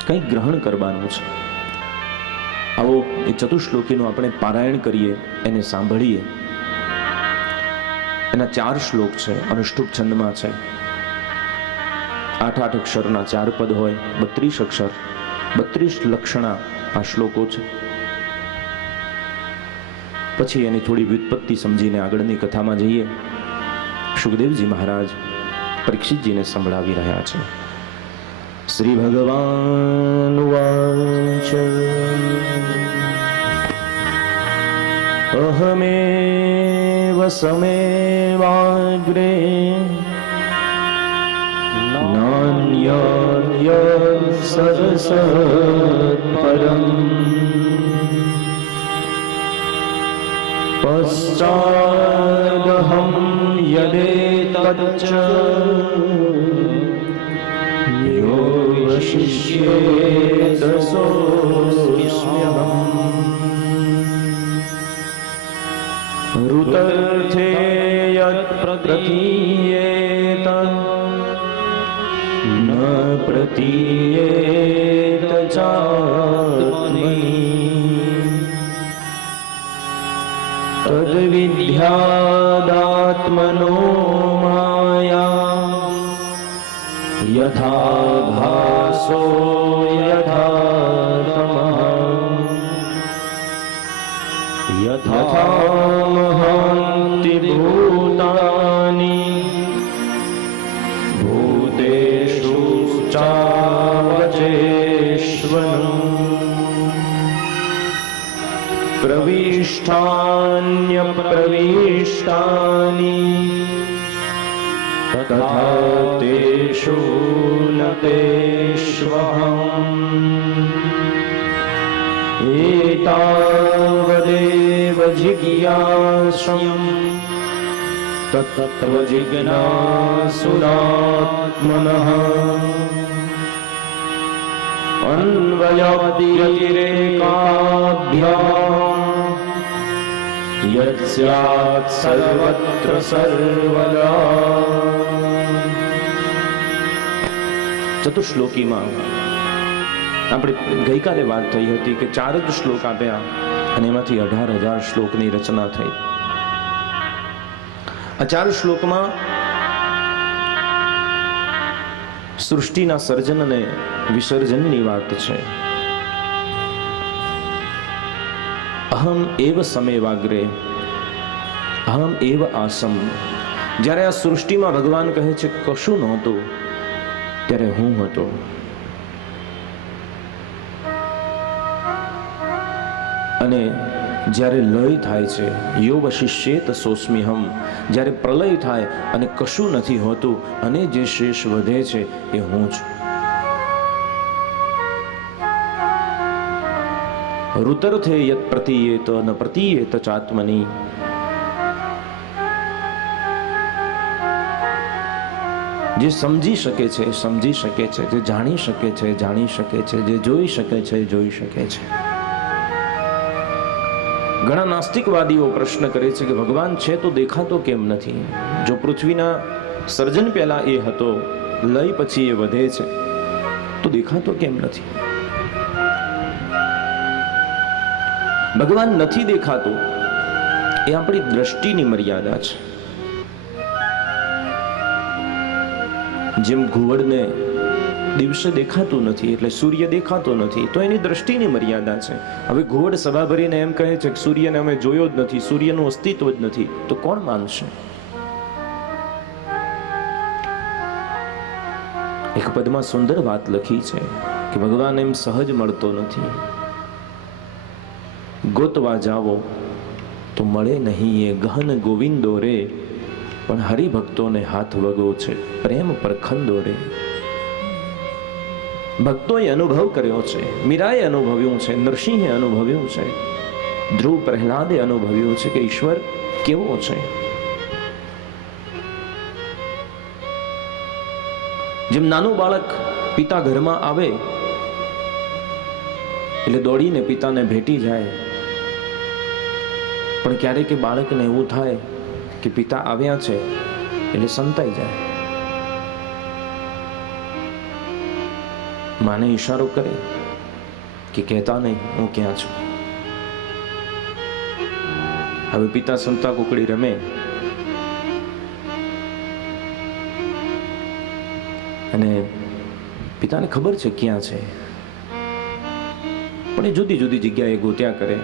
કંઈક ગ્રહણ કરવાનું છે. આવો એ ચતુશ્લોકીનું આપણે પારાયણ કરીએ, એને સાંભળીએ. એના 4 શ્લોક છે, અનુષ્ઠુપ છંદમાં છે. 8 અક્ષરના 4 પદ હોય, 32 અક્ષર, 32 લક્ષણા આ શ્લોકો છે. પછી એની થોડી વ્યુત્પત્તિ સમજીને આગળની કથામાં જઈએ. સુખદેવજી મહારાજ પરીક્ષિતજીને સંભળાવી રહ્યા છે. શ્રી ભગવાન વાચ અહમેવ સમેવાગ્રે નાન્યય સરસત્પરમ પશ્ચાદહં યદેતચ્ચ યો વશિષ્યેત સોऽસ્મ્યહम् ઋતર્થે યત્ પ્રતીયેત ન પ્રતીયેત ચાત્મનિ તદ્વિદ્યાદાત્મનો માયા યથા ભાસો યથા તમઃ યથા મહાંતિ ભૂતાનિ प्रविष्टान्यप्रविष्टानि तथा तेषु न तेष्वहम् एतावदेव जिज्ञास्यम् तत्र जिज्ञासुरात्मनः अन्वयादिरेकाभ्याम् यत् स्यात् सर्वत्र सर्वदा। ચતુશ્લોકીમાં આપણે ગઈકાલે વાત થઈ હતી કે 4 જ શ્લોક આપ્યા અને એમાંથી 18,000 શ્લોકની રચના થઈ. આ 4 શ્લોકમાં સૃષ્ટિના સર્જન અને વિસર્જનની વાત છે. અહમ એવ સમેવાગ્રે અહમ એવ આસમ. જ્યારે આ સૃષ્ટિમાં ભગવાન કહે છે કશું નહોતું, ત્યારે હું હતો. અને જ્યારે લય થાય છે યો વશિષ્યેત સોસ્મ્યહમ, જ્યારે પ્રલય થાય અને કશું નથી હોતું અને જે શેષ વધે છે એ હું છું. ઋતર્થે યત પ્રતીયેત ન પ્રતીયેત ચાત્મની. જે સમજી શકે છે સમજી શકે છે, જે જાણી શકે છે જાણી શકે છે, જે જોઈ શકે છે જોઈ શકે છે. ઘણા નાસ્તિકવાદીઓ પ્રશ્ન કરે છે કે ભગવાન છે તો દેખાતો કેમ નથી? જો પૃથ્વીના સર્જન પહેલા એ હતો, લય પછી એ વધે છે, તો દેખાતો કેમ નથી? ભગવાન નથી દેખાતો એ આપણી દ્રષ્ટિની મર્યાદા છે. જેમ ઘુવડને દિવસે દેખાતું નથી એટલે સૂર્ય દેખાતો નથી, તો એની દ્રષ્ટિની મર્યાદા છે. હવે ઘુવડ સભા ભરીને એમ કહે છે કે સૂર્યને અમે જોયો જ નથી, સૂર્યનું અસ્તિત્વ જ નથી, તો કોણ માનશે? એક પદમાં સુંદર વાત લખી છે કે ભગવાન એમ સહજ મળતો નથી. ગોતવા જાવો તો મળે નહીં એ ગહન ગોવિંદો રે, પણ હરિભક્તોને હાથ વગો છે પ્રેમ પરખંદો રે. ભક્તોએ અનુભવ કર્યો છે, મીરાએ અનુભવ્યું છે, નરસિંહે અનુભવ્યું છે, ધ્રુવ પ્રહલાદે અનુભવ્યું છે કે ઈશ્વર કેવો છે. જેમ નાનું બાળક પિતા ઘરમાં આવે એટલે દોડીને પિતાને ભેટી જાય, પણ ક્યારેક બાળકને એવું થાય કે પિતા આવ્યા છે એટલે સંતાઈ જાય. માને ઈશારો કરે કે કહેતા નહીં હું ક્યાં છું. હવે પિતા સંતા કુકડી રમે અને પિતાને ખબર છે ક્યાં છે, પણ એ જુદી જુદી જગ્યાએ ગોત્યા કરે.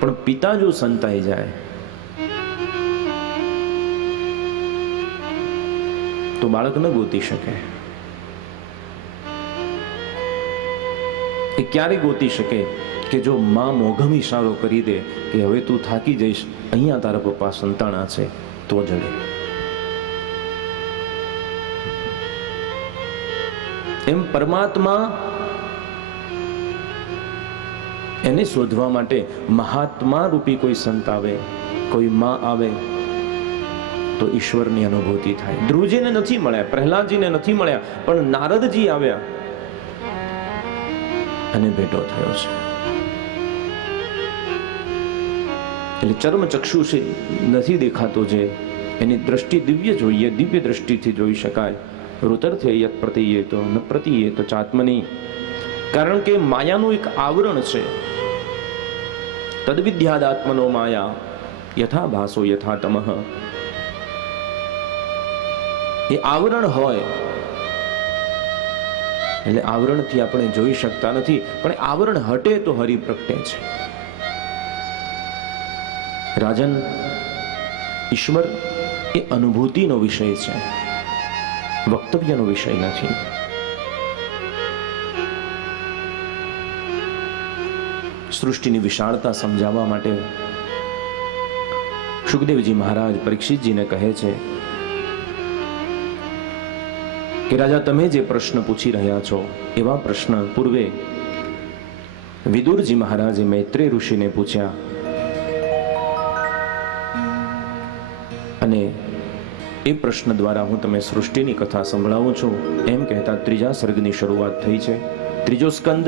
પણ પિતા જો સંતાઈ જાય તો બાળક ન ગોતી શકે. એ ક્યારે ગોતી શકે કે જો માં મોઘમ ઈશારો કરી દે કે હવે તું થાકી જઈશ, અહીંયા તારા પપ્પા સંતાણા છે, તો જડે. એમ પરમાત્મા એને શોધવા માટે મહાત્મા રૂપી કોઈ સંત આવે, કોઈ માં આવે તો ઈશ્વરની અનુભૂતિ થાય. ધ્રુવજીને નથી મળ્યા, પ્રહલાદજીને નથી મળ્યા, પણ નારદજી આવ્યા અને ભેટો થયો છે. એટલે ચર્મ ચક્ષુષી નથી દેખાતો, જે એની દ્રષ્ટિ દિવ્ય જોઈએ, દિવ્ય દ્રષ્ટિથી જોઈ શકાય. ઋતર્થે યત પ્રતીયેત ન પ્રતીયેત ચાત્મની. કારણ કે માયાનું એક આવરણ છે. તદ્વિદ્યાદાત્મનો માયા યથા ભાસો યથા તમઃ. એ આવરણ હોય એટલે આવરણથી આપણે જોઈ શકતા નથી, પણ આવરણ હટે તો હરિ પ્રગટે છે. રાજન, ઈશ્વર એ અનુભૂતિનો વિષય છે, વક્તવ્યનો વિષય નથી. સૃષ્ટિની વિશાળતા સમજાવવા માટે સુખદેવજી મહારાજ પરીક્ષિતજીને કહે છે કે રાજા, તમે જે પ્રશ્ન પૂછી રહ્યા છો એવા પ્રશ્ન પૂર્વે વિદુરજી મહારાજે મૈત્રેય ઋષિને પૂછ્યા અને એ પ્રશ્ન દ્વારા હું તમે સૃષ્ટિની કથા સંભળાવું છું. એમ કહેતા ત્રીજા સર્ગની શરૂઆત થઈ છે. ત્રીજો સ્કંદ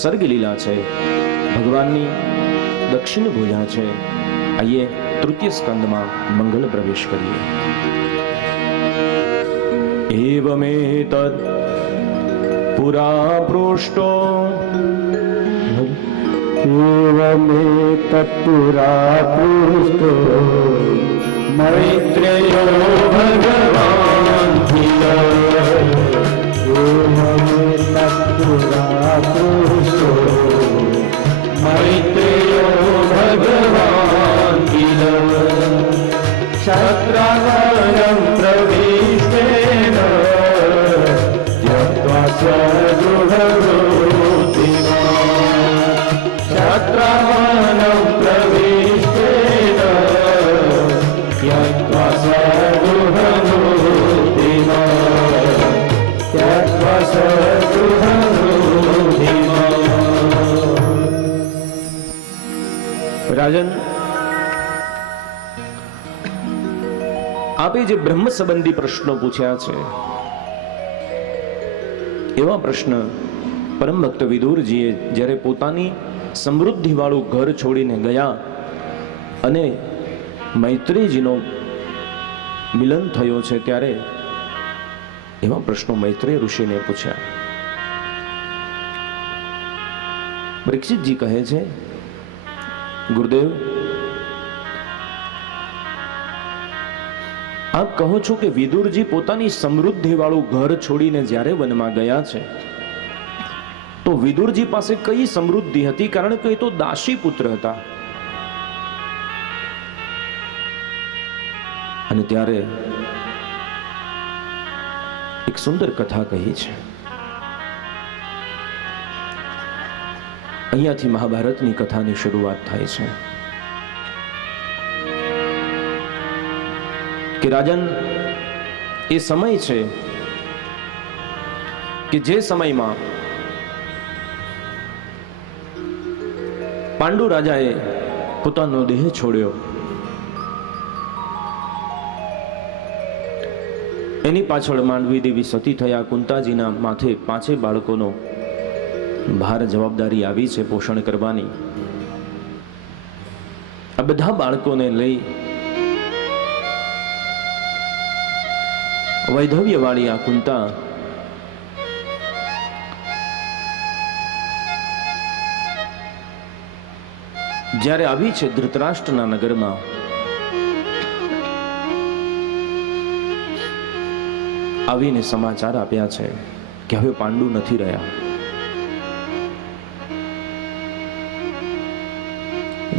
સર્ગ લીલા છે, ભગવાનની દક્ષિણ ભુજા છે. આઈએ તૃતીય સ્કંદમાં મંગલ પ્રવેશ કરીએ. એવમેતદ પુરા પૃષ્ટો એવમેતત્પુરા પૃષ્ટો મૈત્રેયો ભગવાન એવમેતત્પુરા પૃષ્ટો મૈત્રેયો ભગવાન શત્રાવરમ પ્રવિષ્ટેન ત્યક્ત્વા સ્વગૃહવૃત્તિમાન શત્રાવરમ પ્રવિષ્ટેન ત્યક્ત્વા સ્વગૃહવૃત્તિમાન ત્યક્ત્વા સ્વગૃહવૃત્તિમાન. રાજન, આપે જે બ્રહ્મ સંબંધી પ્રશ્નો પૂછ્યા છે એવા પ્રશ્ન પરમ ભક્ત વિદુરજીએ જ્યારે પોતાની સમૃદ્ધિ વાળું ઘર છોડીને ગયા અને મૈત્રેયજીનો મિલન થયો છે ત્યારે એવા પ્રશ્નો મૈત્રેય ઋષિને પૂછ્યા. પરીક્ષિતજી કહે છે, ગુરુદેવ, આપ કહો છો કે વિદુરજી પોતાની સમૃદ્ધિ વાળું ઘર છોડીને જ્યારે વનમાં ગયા છે તો વિદુરજી પાસે કઈ સમૃદ્ધિ હતી? કારણ કે એ તો દાસી પુત્ર હતા. અને ત્યારે એક સુંદર કથા કહી છે. અહીંયાથી મહાભારતની કથાની શરૂઆત થાય છે કે રાજન, એ સમય છે કે જે સમયમાં પાંડુ રાજાએ પોતાનો દેહ છોડ્યો. એની પાછળ માંડવી દેવી સતી થયા. કુંતાજીના માથે 5 બાળકોનો ભાર જવાબદારી આવી છે પોષણ કરવાની. આ બધા બાળકોને લઈ વૈધવ્ય વાળી આ કુંતા જ્યારે આવી છે ધૃતરાષ્ટ્રના નગરમાં, આવીને સમાચાર આપ્યા છે કે હવે પાંડુ નથી રહ્યા.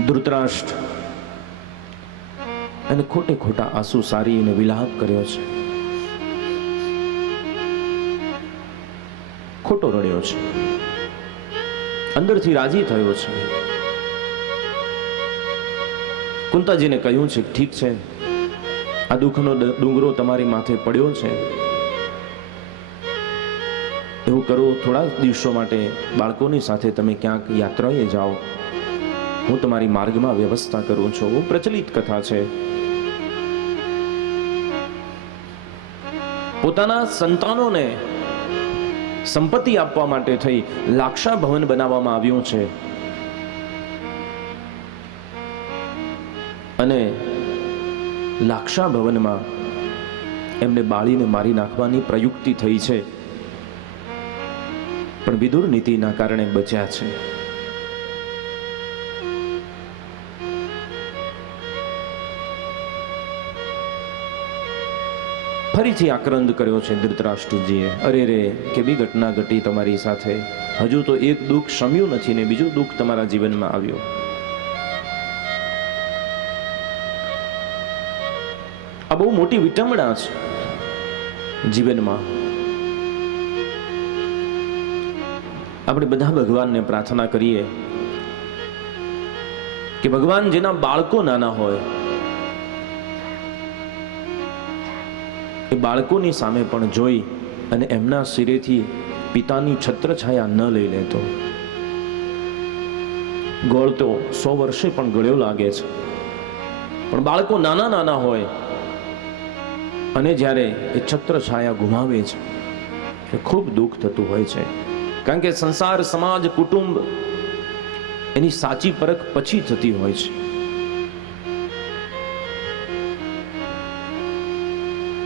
ધૃતરાષ્ટ્ર અને ખોટે ખોટા આંસુ સારીને વિલાપ કર્યો છે, ખોટો રડ્યો છે, અંદરથી રાજી થયો છે. કુંતાજીને કહ્યું છે, ઠીક છે, આ દુઃખનો ડુંગરો તમારી માથે પડ્યો છે, એવું કરો, થોડા દિવસો માટે બાળકોની સાથે તમે ક્યાંક યાત્રાએ જાઓ, હું તમારી માર્ગમાં વ્યવસ્થા કરું છું. પ્રચલિત કથા છે. પોતાના સંતાનોને સંપત્તિ આપવા માટે થઈ લાક્ષા ભવન બનાવવામાં આવ્યું છે અને લાક્ષા ભવનમાં એમને બાળીને મારી નાખવાની પ્રયુક્તિ થઈ છે, પણ વિદુર નીતિના કારણે બચ્યા છે. ફરીથી આક્રંદ કર્યો છે ધૃતરાષ્ટ્રજીએ. અરે રે, કેવી ઘટના ઘટી તમારી સાથે, હજુ તો એક દુઃખ શમ્યું નથી ને બીજું દુઃખ તમારા જીવનમાં આવ્યું. આ બહુ મોટી વિટંબણા છે જીવનમાં. આપણે બધા ભગવાનને પ્રાર્થના કરીએ કે ભગવાન જેના બાળકો નાના હોય એ બાળકોની સામે પણ જોઈ અને એમના શિરેથી પિતાની છત્રછાયા ન લઈ લેતો. ગોળ તો 100 વર્ષે પણ ગળ્યો લાગે છે, પણ બાળકો નાના નાના હોય અને જ્યારે એ છત્રછાયા ગુમાવે છે એ ખૂબ દુઃખ થતું હોય છે. કારણ કે સંસાર, સમાજ, કુટુંબ એની સાચી પરખ પછી થતી હોય છે.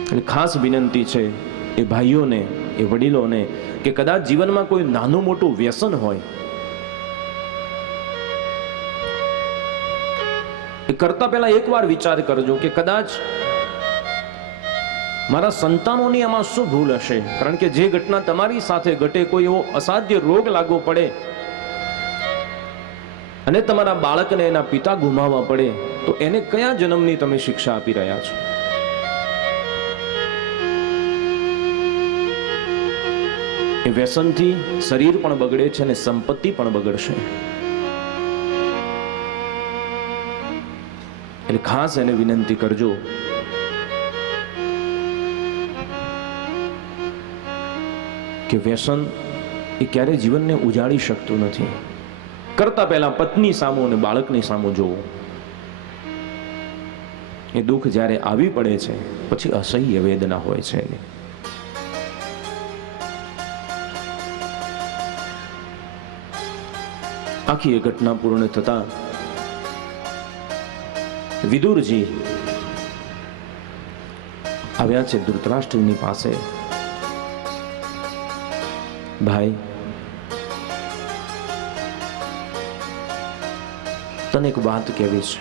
એટલે ખાસ વિનંતી છે એ ભાઈઓને, એ વડીલોને કે કદાચ જીવનમાં કોઈ નાનું મોટું વ્યસન હોય એ કરતા પહેલા એકવાર વિચાર કરજો કે કદાચ મારા સંતાનોની આમાં શું ભૂલ હશે. કારણ કે જે ઘટના તમારી સાથે ઘટે, કોઈ એવો અસાધ્ય રોગ લાગવો પડે અને તમારા બાળકને એના પિતા ગુમાવવા પડે તો એને કયા જન્મની તમે શિક્ષા આપી રહ્યા છો? એ વ્યસનથી શરીર પણ બગડે છે અને સંપત્તિ પણ બગડશે. એટલે ખાસ એને વિનંતી કરજો કે વ્યસન એ ક્યારે જીવનને ઉજાડી શકતું નથી. કરતા પહેલા પત્ની સામું અને બાળકની સામું જોવું. એ દુઃખ જ્યારે આવી પડે છે પછી અસહ્ય વેદના હોય છે. આખી એ ઘટના પૂર્ણ થતા વિદુરજી આવ્યા છે ધૃતરાષ્ટ્રની પાસે. ભાઈ, તને એક વાત કહેવી છે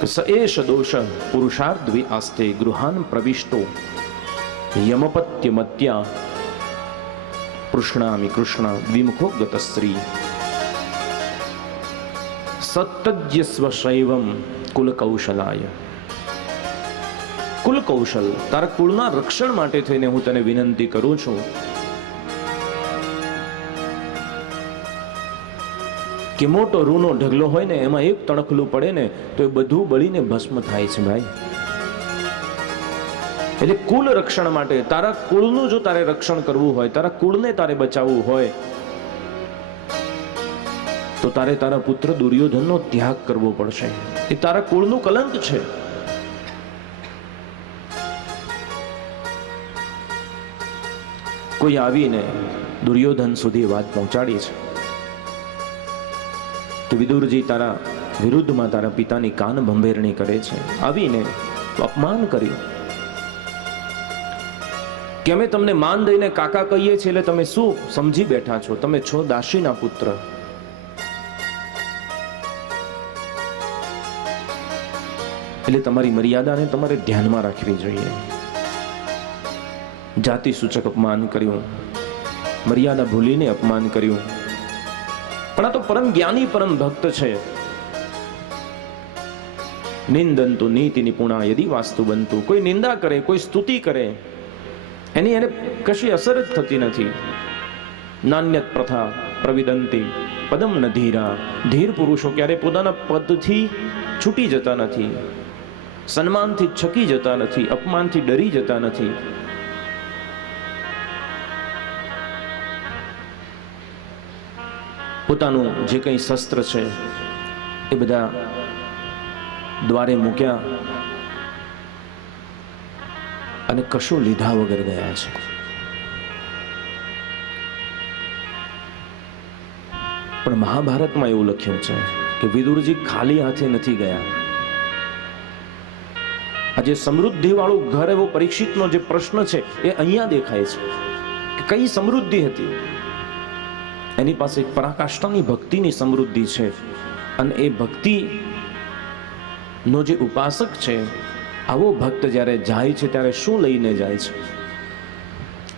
કે સ એષ દોષ પુરુષાર્ધ આસ્તે ગૃહાન પ્રવિષ્ટો યમપત્યમત્યા પૃષ્ણામિ કૃષ્ણ વિમુખો ગત સ્ત્રી સત્તજ્યસ્વ શૈવમ કુલ કૌશલાય. કુલ કૌશલ, તારા કુળના રક્ષણ માટે થઈને હું તને વિનંતી કરું છું કે મોટો રૂનો ઢગલો હોય ને એમાં એક તણખલું પડે ને તો એ બધું બળીને ભસ્મ થાય છે ભાઈ. એટલે કુલ રક્ષણ માટે, તારા કુળનું જો તારે રક્ષણ કરવું હોય, તારા કુળને તારે બચાવવું હોય તો તારે તારા પુત્ર દુર્યોધનનો ત્યાગ કરવો પડશે. એ તારા કુળનું કલંક છે. કોઈ આવીને દુર્યોધન સુધી વાત પહોંચાડી છે તો વિદુરજી તારા વિરુદ્ધમાં તારા પિતાની કાન ભંભેરણી કરે છે. આવીને અપમાન કર્યું કે અમે તમને માન દઈને કાકા કહીએ છીએ એટલે તમે શું સમજી બેઠા છો? તમે છો દાસીના પુત્ર. એટલે તમારી મર્યાદાને તમારે ધ્યાનમાં રાખવી જોઈએ. જાતિ સૂચક અપમાન કર્યું, મર્યાદા ભૂલીને અપમાન કર્યું. પણ આ તો પરમ જ્ઞાની, પરમ ભક્ત છે. નિંદંતુ નીતિ નિપુણા યદિ વાસ્તુ બનતું. કોઈ નિંદા કરે, કોઈ સ્તુતિ કરે, એની એને કશી અસર જ થતી નથી. નાન્યત પ્રથા પ્રવિદંતી પદમ ન ધીરા. ધીર પુરુષો ક્યારે પોતાના પદથી છૂટી જતા નથી, સન્માનથી છકી જતા નથી, અપમાનથી ડરી જતા નથી. પોતાનું જે કંઈ શસ્ત્ર છે એ બધા દ્વારે મૂક્યા અને કશું લીધા વગર ગયા છે. પણ મહાભારતમાં એવું લખ્યું છે કે વિદુરજી ખાલી હાથે નથી ગયા. આજે સમૃદ્ધિ વાળું ઘર, એવો પરીક્ષિતનો જે પ્રશ્ન છે એ અહીંયા દેખાય છે કે કઈ સમૃદ્ધિ હતી. એની પાસે એક પરાકાષ્ઠાની ભક્તિની સમૃદ્ધિ છે અને એ ભક્તિ નો જે ઉપાસક છે, આવો ભક્ત જ્યારે જાય છે ત્યારે શું લઈને જાય છે?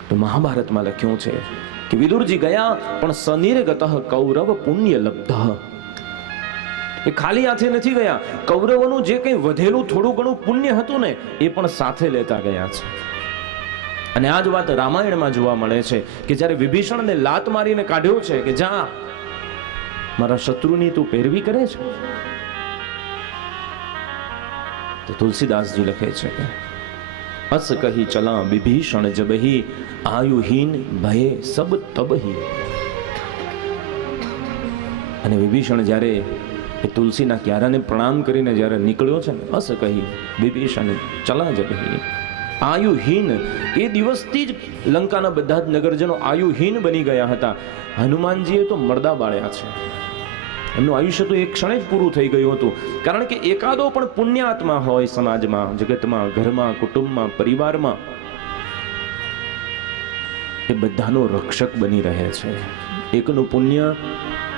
તો મહાભારતમાં લખ્યું છે કે વિદુરજી ગયા પણ સનિર્ગતઃ કૌરવ પુણ્ય લબ્ધઃ. એ ખાલી હાથે નથી ગયા. કૌરવોનું જે કંઈ વધેલું થોડું ઘણું પુણ્ય હતું ને એ પણ સાથે લેતા ગયા છે. અને આ જ વાત રામાયણમાં જોવા મળે છે કે જ્યારે વિભીષણને લાત મારીને કાઢ્યો છે કે જા મારા શત્રુની તું પેરવી કરે છે? તો તુલસીદાસજી લખે છે કે અસ કહી ચલા વિભીષણ જબહી આયુહીન ભયે સબ તબહી. અને વિભીષણ જ્યારે એ તુલસીના ક્યારાને પ્રણામ કરીને જ્યારે નીકળ્યો છે ને, અસ કહી વિભીષણ ચલા જબહી આયુહીન, એ દિવસથી જ લંકાના બધા જ નગરજનો આયુહીન બની ગયા હતા. હનુમાનજીએ તો મરદા બાળ્યા છે, એમનું આયુષ્ય તો એક ક્ષણે જ પૂરું થઈ ગયું હતું. કારણ કે એકાદો પણ પુણ્યાત્મા હોય સમાજમાં, જગતમાં, ઘરમાં, કુટુંબમાં, પરિવારમાં, એ બધાનો રક્ષક બની રહે છે. એકનું પુણ્ય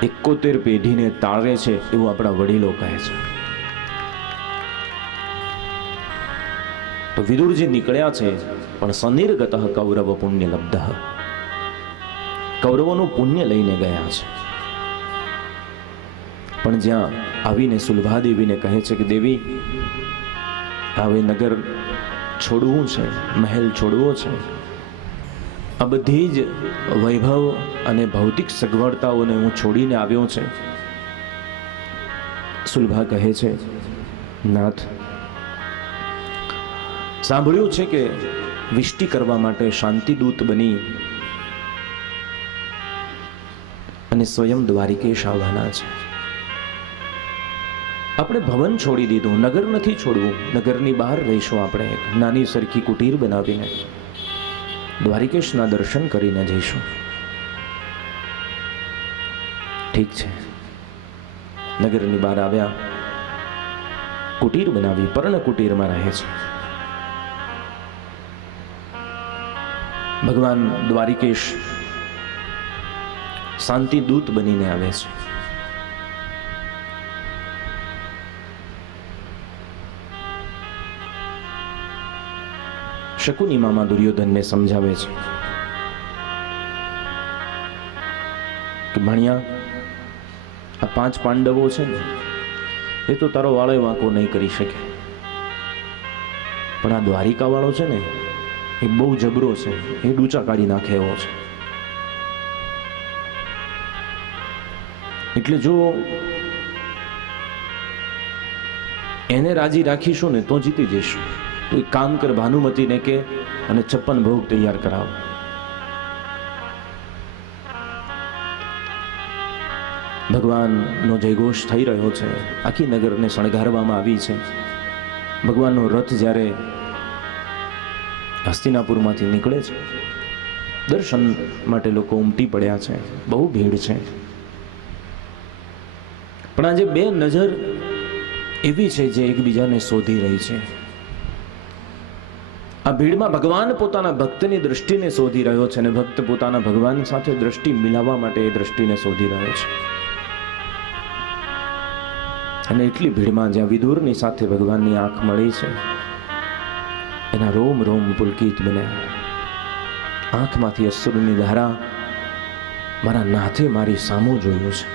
71 પેઢીને તાળે છે, એવું આપણા વડીલો કહે છે. તો વિદુરજી નીકળ્યા છે, પણ સનિર્ગત કૌરવ પુણ્ય લબ્ધ, કૌરવોનું પુણ્ય લઈને ગયા છે. પણ જ્યાં આવીને સુલભાદેવીને કહે છે કે દેવી, હવે નગર છોડવું છે, મહેલ છોડવો છે, આ બધી જ વૈભવ અને ભૌતિક સગવડતાઓને હું છોડીને આવ્યો છે. સુલભા કહે છે, નાથ, સાંભળ્યું છે કે વિષ્ટિ કરવા માટે શાંતિદૂત બની અને સ્વયં દ્વારિકેશ આવવાના છે. આપણે ભવન છોડી દીધું, નગર નથી છોડવું, નગરની બહાર રહીશું. આપણે એક નાની સરખી કુટીર બનાવીને દ્વારિકેશના દર્શન કરીને જઈશું. ઠીક છે. નગરની બહાર આવ્યા, કુટીર બનાવી, પર્ણ કુટીરમાં રહે છે. ભગવાન દ્વારિકેશ શાંતિ દૂત બનીને આવે છે. શકુની મામા દુર્યોધનને સમજાવે છે કે ભણ્યા, આ 5 પાંડવો છે ને, એ તો તારો વાળો વાંકો નહીં કરી શકે, પણ આ દ્વારિકા વાળો છે ને, એ બહુ જબરો છે, એ ડૂચા કાઢી નાખે એવો છે. એટલે જો એને રાજી રાખીશું ને તો જીતી જઈશું. તો એક કામ કર, ભાનુમતીને કે અને 56 ભોગ તૈયાર કરાવો. ભગવાનનો જયઘોષ થઈ રહ્યો છે, આખી નગરને શણગારવામાં આવી છે. ભગવાનનો રથ જ્યારે હસ્તિનાપુરમાંથી નીકળે છે, દર્શન માટે લોકો ઉમટી પડ્યા છે, બહુ ભીડ છે. પણ આજે બે નજર એવી છે જે એકબીજાને શોધી રહી છે. આ ભીડમાં ભગવાન પોતાના ભક્તની દ્રષ્ટિને શોધી રહ્યો છે અને ભક્ત પોતાના ભગવાન સાથે દ્રષ્ટિ મિલાવવા માટે એ દ્રષ્ટિને શોધી રહ્યો છે. અને એટલી ભીડમાં જ્યાં વિદુરની સાથે ભગવાનની આંખ મળી છે, એના રોમ રોમ પુલકિત બન્યા. આંખમાંથી અશ્રુની ધારા મારા નાથે મારી સામું જોયું છે.